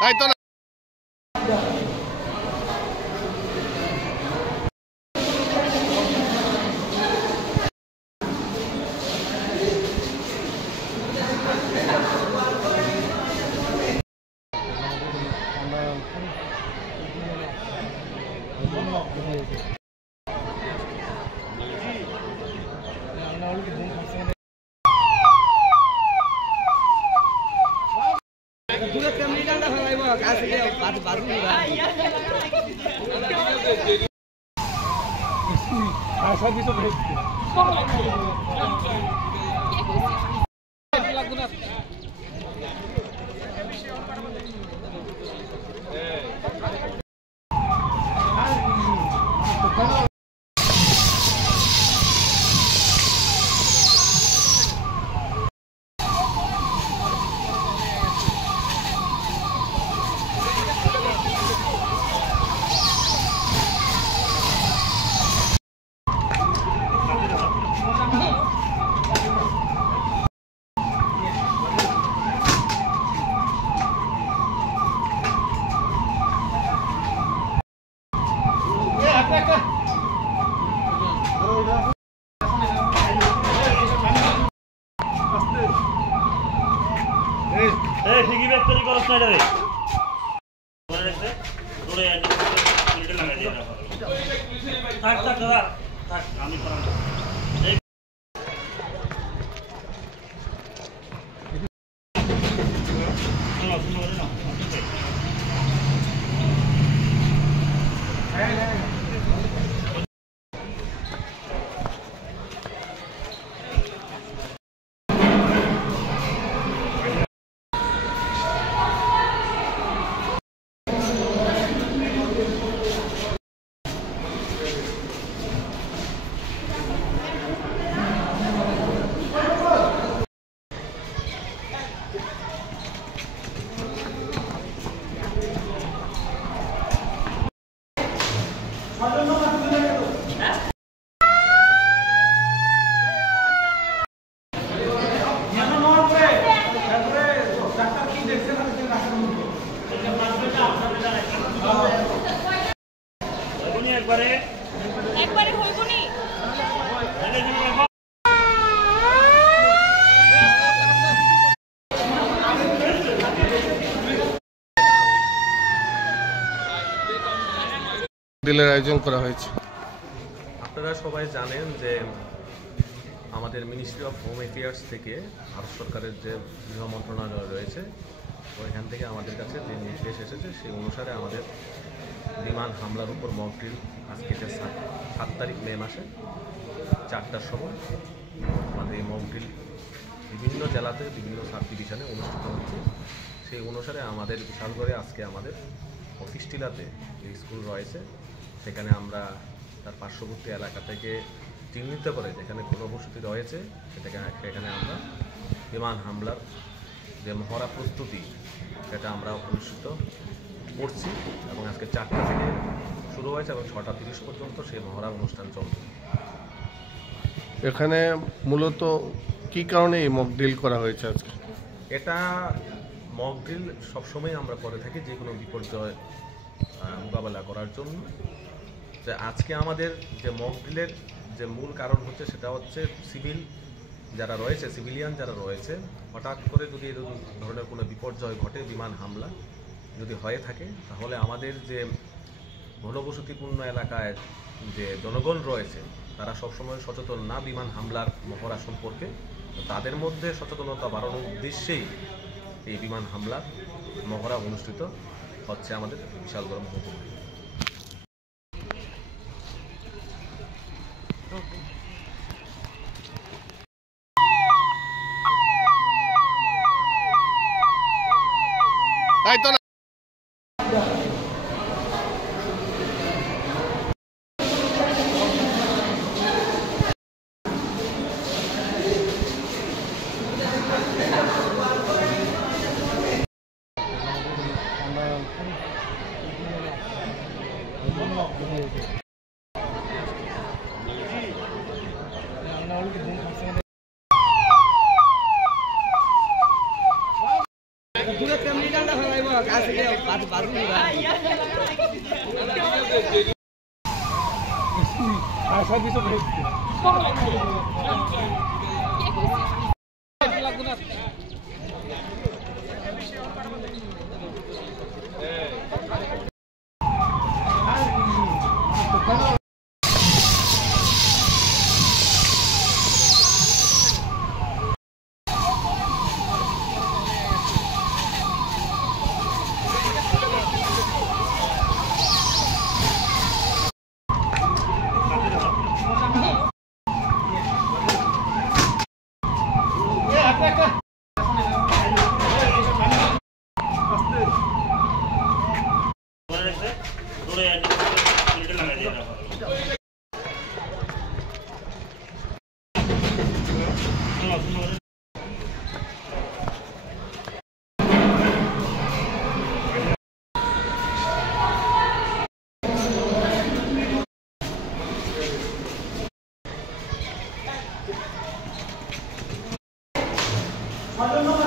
তাই তো দিলের আয়োজন করা হয়েছে। আপনারা সবাই জানেন যে আমাদের মিনিস্ট্রি অফ হোম অ্যাফেয়ার্স থেকে ভারত সরকারের যে গৃহ মন্ত্রণালয় রয়েছে ওইখান থেকে আমাদের কাছে যে নির্দেশ এসেছে সেই অনুসারে আমাদের বিমান হামলার উপর মক ড্রিল আজকে 7 তারিখ মে মাসে 4টার সময় আমাদের এই মক ড্রিল বিভিন্ন জেলাতে বিভিন্ন সাব ডিভিশনে অনুষ্ঠিত হচ্ছে। সেই অনুসারে আমাদের বিশালগড়ে আজকে আমাদের অফিস টিলাতে যে স্কুল রয়েছে সেখানে আমরা তার পার্শ্ববর্তী এলাকা থেকে চিহ্নিত করে যেখানে ঘনবসতি রয়েছে সেখানে আমরা বিমান হামলার যে মহড়া প্রস্তুতি সেটা আমরা অনুষ্ঠিত করছি এবং আজকে 4টা থেকে শুরু হয়েছে এবং 6টা 30 পর্যন্ত সেই মহড়া অনুষ্ঠান চলবে। এখানে মূলত কি কারণে এই মক ড্রিল করা হয়েছে আজকে? এটা মক ড্রিল সবসময় আমরা করে থাকি যে কোনো বিপর্যয় মোকাবেলা করার জন্য। যে আজকে আমাদের যে মক ড্রিলের যে মূল কারণ হচ্ছে সেটা হচ্ছে যারা রয়েছে সিভিলিয়ান যারা রয়েছে হঠাৎ করে যদি এরকম ধরনের কোনো বিপর্যয় ঘটে বিমান হামলা যদি হয়ে থাকে তাহলে আমাদের যে ঘনবসতিপূর্ণ এলাকায় যে জনগণ রয়েছে তারা সবসময় সচেতন না বিমান হামলার মহড়া সম্পর্কে। তাদের মধ্যে সচেতনতা বাড়ানোর উদ্দেশ্যেই এই বিমান হামলার মহড়া অনুষ্ঠিত হচ্ছে আমাদের বিশালগড় মহকুমায়। তাই তো I don't know.